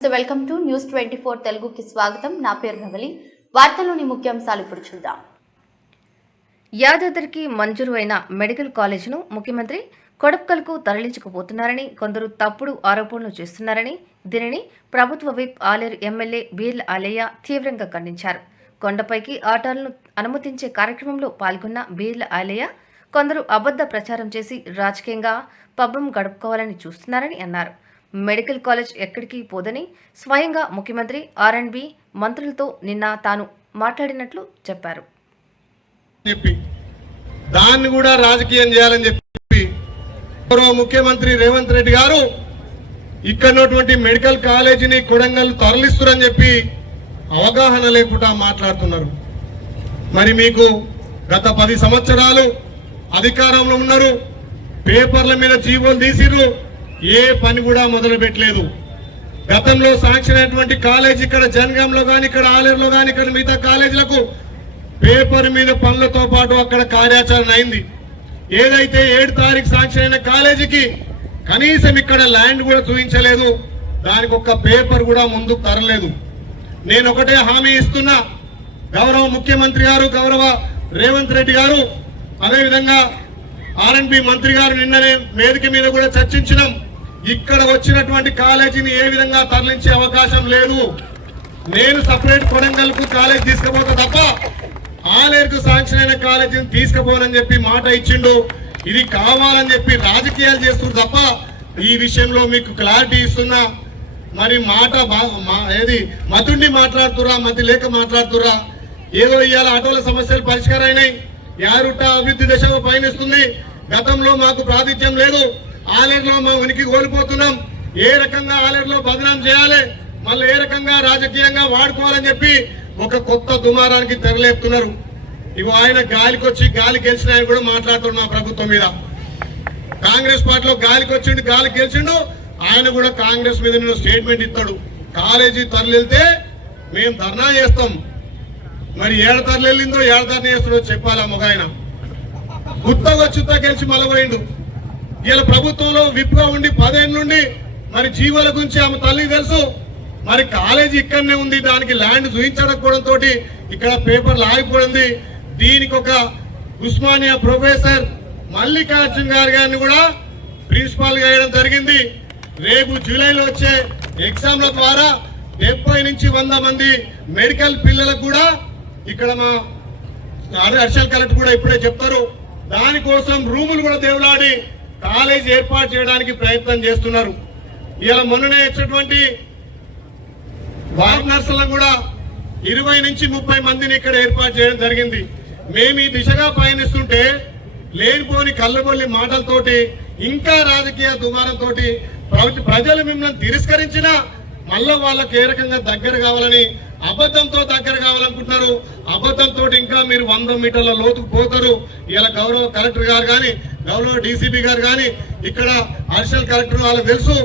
Welcome to news 24 తెలుగుకి స్వాగతం. నా పేరు నవలి. వార్తల్లోని ముఖ్యాంశాలు ఇప్పుడు చూద్దాం. యాదాద్రికి మంజూరు అయిన మెడికల్ కాలేజీను ముఖ్యమంత్రి కొడప్కల్కు తరలించకపోతున్నారని కొందరు తప్పుడు ఆరోపణలు చేస్తున్నారని, దీనిని ప్రభుత్వ విప్ ఆలేరు ఎమ్మెల్యే బీర్ల ఆలయ్య తీవ్రంగా ఖండించారు. కొండపైకి ఆటోలను అనుమతించే కార్యక్రమంలో పాల్గొన్న బీర్ల ఆలయ్య కొందరు అబద్ధ ప్రచారం చేసి రాజకీయంగా పబ్బం గడుపుకోవాలని చూస్తున్నారని అన్నారు. మెడికల్ కాలేజ్ ఎక్కడికి పోదని స్వయంగా ముఖ్యమంత్రి ఆర్ఎండ్బి మంత్రులతో నిన్న తాను మాట్లాడినట్లు చెప్పారు. దాన్ని కూడా రాజకీయం చేయాలని చెప్పి ముఖ్యమంత్రి రేవంత్ రెడ్డి గారు ఇక్కడున్నటువంటి మెడికల్ కాలేజీని కొడంగల్ తరలిస్తున్నారని చెప్పి అవగాహన లేకుండా మాట్లాడుతున్నారు. మరి మీకు గత 10 సంవత్సరాలు అధికారంలో ఉన్నారు, పేపర్ల మీద జీవోలు తీసిరు, ఏ పని కూడా మొదలు పెట్టలేదు. గతంలో శాంక్షన్ అయినటువంటి కాలేజ్ ఇక్కడ జనగాంలో కానీ, ఇక్కడ ఆలేరులో కానీ, ఇక్కడ మిగతా కాలేజీలకు పేపర్ మీద పనులతో పాటు అక్కడ కార్యాచరణ అయింది. ఏదైతే 7 తారీఖు శాంక్షన్ అయిన కాలేజీకి కనీసం ఇక్కడ ల్యాండ్ కూడా చూపించలేదు, దానికి ఒక్క పేపర్ కూడా ముందుకు తరలేదు. నేను ఒకటే హామీ ఇస్తున్నా, గౌరవ ముఖ్యమంత్రి గారు, గౌరవ రేవంత్ రెడ్డి గారు, అదేవిధంగా ఆర్ఎండ్బి మంత్రి గారు నిన్ననే వేదిక మీద కూడా చర్చించినాం. ఇక్కడ వచ్చినటువంటి కాలేజీని ఏ విధంగా తరలించే అవకాశం లేదు. నేను సపరేట్ కొడంగల్కు కాలేజ్ తీసుకుపోతా తప్ప ఆలేరుకు శాంక్షన్ అయిన కాలేజీని తీసుకుపోనని చెప్పి మాట ఇచ్చిండు. ఇది కావాలని చెప్పి రాజకీయాలు చేస్తున్నారు తప్ప ఈ విషయంలో మీకు క్లారిటీ ఇస్తున్నా. మరి మాట ఏది మతుండి మాట్లాడుతురా, మతి లేక మాట్లాడుతురా. ఏదో ఇవాళ ఆటోల సమస్యలు పరిష్కారం అయినాయి, యారుట అభివృద్ధి దశకు పయనిస్తుంది. గతంలో మాకు ప్రాతిథ్యం లేదు, ఆలేరులో మా ఉనికి కోల్పోతున్నాం. ఏ రకంగా ఆలేరులో బదనాం చేయాలి, మళ్ళీ ఏ రకంగా రాజకీయంగా వాడుకోవాలని చెప్పి ఒక కొత్త దుమారానికి తెరలేపుతున్నారు. ఇవి ఆయన గాలికి వచ్చి గాలి గెలిచిన ఆయన కూడా మాట్లాడుతున్నారు మా ప్రభుత్వం మీద. కాంగ్రెస్ పార్టీలో గాలికి వచ్చిండు, గాలి గెలిచిండు, ఆయన కూడా కాంగ్రెస్ మీద నేను స్టేట్మెంట్ ఇస్తాడు. కాలేజీ తరలితే మేము ధర్నా చేస్తాం. మరి ఏడ తరలిందో ఏడ ధర్నా చేస్తాడో చెప్పాలా మొగాయన. గుత్తగా చుత్తా గెలిచి మలపోయిండు. ఇలా ప్రభుత్వంలో విప్గా ఉండి 10 ఏళ్ళ నుండి మరి జీవోల గురించి ఆమె తల్లికి తెలుసు. మరి కాలేజీ ఇక్కడనే ఉంది, దానికి ల్యాండ్ చూపించకపోవడంతో ఇక్కడ పేపర్లు ఆగిపోయింది. దీనికి ఒక ఉస్మానియా ప్రొఫెసర్ మల్లికార్జున్ గారిని కూడా ప్రిన్సిపాల్ గా వేయడం జరిగింది. రేపు జూలైలో వచ్చే ఎగ్జామ్ల ద్వారా 70 నుంచి 100 మంది మెడికల్ పిల్లలకు కూడా ఇక్కడ మా అడిషనల్ కలెక్టర్ కూడా ఇప్పుడే చెప్తారు. దానికోసం రూములు కూడా దేవులాడి కాలేజ్ ఏర్పాటు చేయడానికి ప్రయత్నం చేస్తున్నారు. ఇలా మొన్ననే ఇచ్చినటువంటి వార్డ్ నర్సులను కూడా 20 నుంచి 30 మందిని ఇక్కడ ఏర్పాటు చేయడం జరిగింది. మేము ఈ దిశగా పయనిస్తుంటే లేనిపోని కళ్ళబొల్లి మాటలతోటి, ఇంకా రాజకీయ దుమారంతో ప్రజలు మిమ్మల్ని తిరస్కరించినా మళ్ళా వాళ్ళకి ఏ రకంగా దగ్గర కావాలని అబద్ధంతో దగ్గర కావాలనుకుంటున్నారు. అబద్ధంతో ఇంకా మీరు 100 మీటర్ల లోతుకు పోతారు. ఇలా గౌరవ కలెక్టర్ గారు కానీ, గౌరవ డీసీపీ గారు కానీ, ఇక్కడ అడిషనల్ కలెక్టర్ వాళ్ళకి తెలుసు,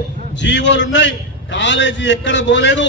జీవోలు ఉన్నాయి, కాలేజీ ఎక్కడ పోలేదు.